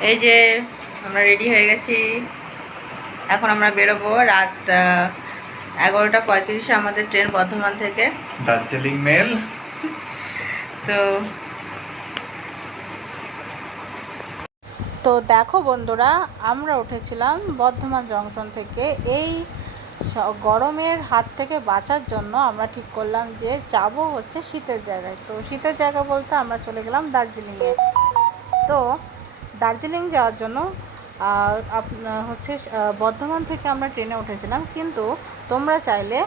এই যে আমরা রেডি হয়ে গেছি। এখন আমরা বেরোবো রাত এগারোটা পঁয়ত্রিশে আমাদের ট্রেন বর্ধমান থেকে। দার্জিলিং মেল। তো তো দেখো বন্ধুরা আমরা উঠেছিলাম বর্ধমান জংশন থেকে। এই স- গরমের হাত থেকে বাঁচার জন্য আমরা ঠিক করলাম যে যাব হচ্ছে শীতের জায়গায়। তো শীতের জায়গা বলতে আমরা চলে গেলাম দার্জিলিংয়ে। তো দার্জিলিং যাওয়ার জন্য হচ্ছে বর্ধমান থেকে আমরা ট্রেনে উঠেছিলাম, কিন্তু তোমরা চাইলে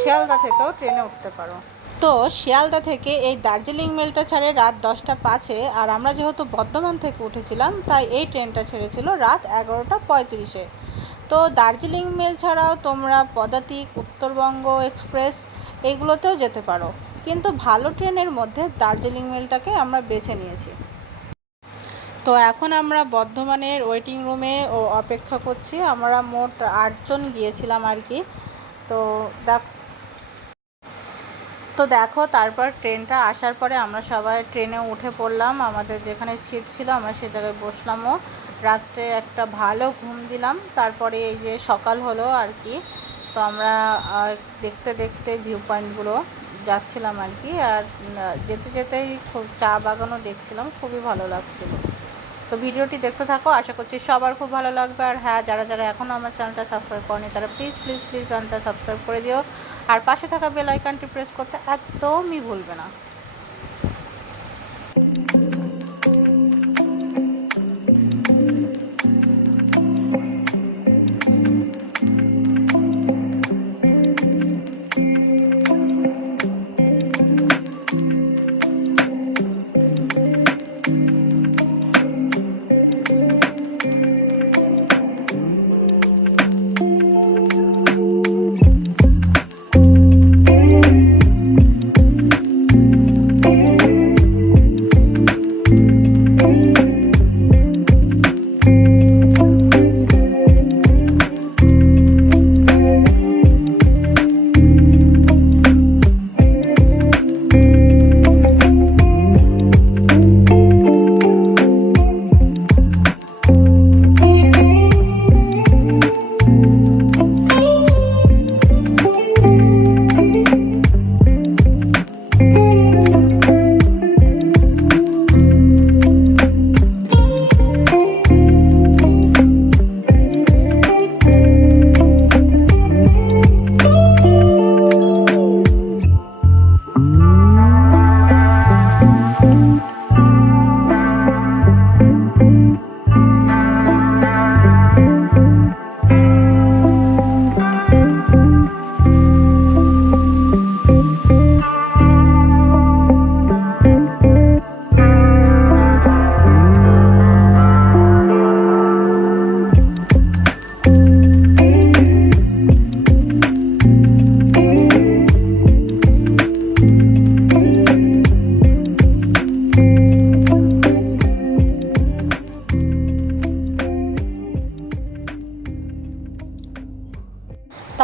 শিয়ালদা থেকেও ট্রেনে উঠতে পারো। তো শিয়ালদা থেকে এই দার্জিলিং মেলটা ছাড়ে রাত দশটা পাঁচে, আর আমরা যেহেতু বর্ধমান থেকে উঠেছিলাম, তাই এই ট্রেনটা ছেড়েছিল রাত এগারোটা পঁয়ত্রিশে। তো দার্জিলিং মেল ছাড়াও তোমরা পদাতিক, উত্তরবঙ্গ এক্সপ্রেস এইগুলোতেও যেতে পারো। কিন্তু ভালো ট্রেনের মধ্যে দার্জিলিং মেলটাকে আমরা বেছে নিয়েছি। তো এখন আমরা বর্ধমানের ওয়েটিং রুমে ও অপেক্ষা করছি। আমরা মোট আটজন গিয়েছিলাম আর কি। তো দেখ, তো দেখো, তারপর ট্রেনটা আসার পরে আমরা সবাই ট্রেনে উঠে পড়লাম। আমাদের যেখানে সিট ছিল, আমরা সে জায়গায় বসলামও। রাত্রে একটা ভালো ঘুম দিলাম। তারপরে এই যে সকাল হলো আর কি, তো আমরা দেখতে দেখতে ভিউ পয়েন্টগুলো যাচ্ছিলাম আর কি। আর যেতে যেতেই খুব চা বাগানও দেখছিলাম, খুবই ভালো লাগছিল। তো ভিডিওটি দেখতে থাকো, আশা করছি সবার খুব ভালো লাগবে। আর হ্যাঁ যারা যারা এখনও আমার চ্যানেলটা সাবস্ক্রাইব করেনি, তারা প্লিজ প্লিজ প্লিজ চ্যানেলটা সাবস্ক্রাইব করে দিও। আর পাশে থাকা বেল আইকনটি প্রেস করতে একদমই ভুলবে না।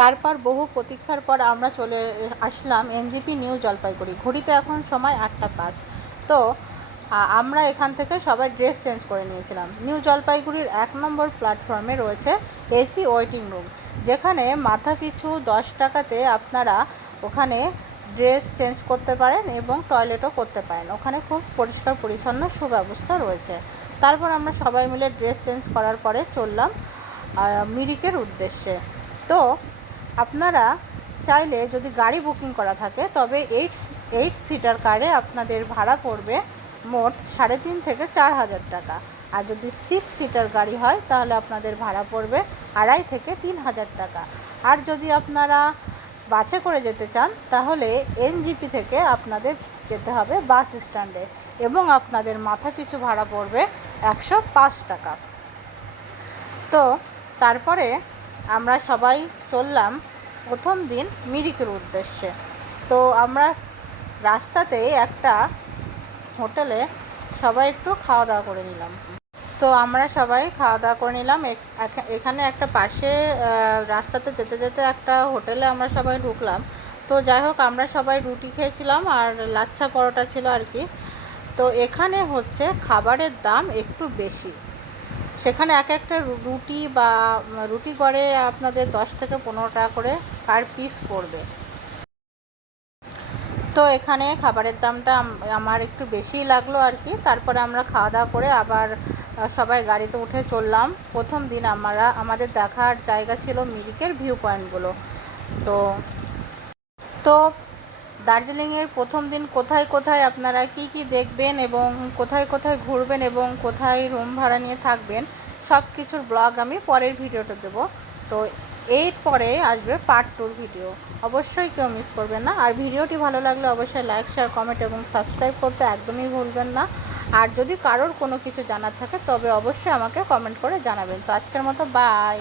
তারপর বহু প্রতীক্ষার পর আমরা চলে আসলাম এনজিপি নিউ জলপাইগুড়ি। ঘড়িতে এখন সময় আটটা পাঁচ। তো আমরা এখান থেকে সবাই ড্রেস চেঞ্জ করে নিয়েছিলাম। নিউ জলপাইগুড়ির এক নম্বর প্ল্যাটফর্মে রয়েছে এসি ওয়েটিং রুম, যেখানে মাথা পিছু দশ টাকাতে আপনারা ওখানে ড্রেস চেঞ্জ করতে পারেন এবং টয়লেটও করতে পারেন। ওখানে খুব পরিষ্কার, পরিচ্ছন্ন সুব্যবস্থা রয়েছে। তারপর আমরা সবাই মিলে ড্রেস চেঞ্জ করার পরে চললাম মিরিকের উদ্দেশ্যে। তো আপনারা চাইলে যদি গাড়ি বুকিং করা থাকে, তবে এইট এইট সিটার কারে আপনাদের ভাড়া পড়বে মোট সাড়ে তিন থেকে চার হাজার টাকা। আর যদি সিক্স সিটার গাড়ি হয়, তাহলে আপনাদের ভাড়া পড়বে আড়াই থেকে তিন হাজার টাকা। আর যদি আপনারা বাসে করে যেতে চান, তাহলে এনজিপি থেকে আপনাদের যেতে হবে বাস স্ট্যান্ডে এবং আপনাদের মাথা পিছু ভাড়া পড়বে একশো পাঁচ টাকা। তো, তারপরে আমরা সবাই চললাম প্রথম দিন মিরিকের উদ্দেশ্যে। তো আমরা রাস্তাতেই একটা হোটেলে সবাই একটু খাওয়া দাওয়া করে নিলাম। তো আমরা সবাই খাওয়া দাওয়া করে নিলাম। এখা- এখানে একটা পাশে রাস্তাতে যেতে যেতে একটা হোটেলে আমরা সবাই ঢুকলাম। তো যাই হোক, আমরা সবাই রুটি খেয়েছিলাম আর লাচ্ছা পরোটা ছিল আর কি। তো এখানে হচ্ছে খাবারের দাম একটু বেশি। সেখানে এক একটা রুটি বা রুটি গড়ে আপনাদের দশ থেকে পনেরো টাকা করে পার পিস পড়বে। তো এখানে খাবারের দামটা আমার একটু বেশিই লাগল আর কি। তারপরে আমরা খাওয়া দাওয়া করে আবার সবাই গাড়িতে উঠে চললাম। প্রথম দিন আমরা, আমাদের দেখার জায়গা ছিল মিরিকের ভিউ পয়েন্টগুলো তো তো দার্জিলিংয়ের প্রথম দিন কোথায় কোথায় আপনারা কি কি দেখবেন এবং কোথায় কোথায় ঘুরবেন এবং কোথায় রুম ভাড়া নিয়ে থাকবেন, সব কিছুর ব্লগ আমি পরের ভিডিওটা দেবো। তো এর পরে আসবে পার্ট টুর ভিডিও অবশ্যই কেউ মিস করবেন না। আর ভিডিওটি ভালো লাগলে অবশ্যই লাইক শেয়ার কমেন্ট এবং সাবস্ক্রাইব করতে একদমই ভুলবেন না। আর যদি কারোর কোনো কিছু জানার থাকে তবে অবশ্যই আমাকে কমেন্ট করে জানাবেন। তো আজকের মতো বাই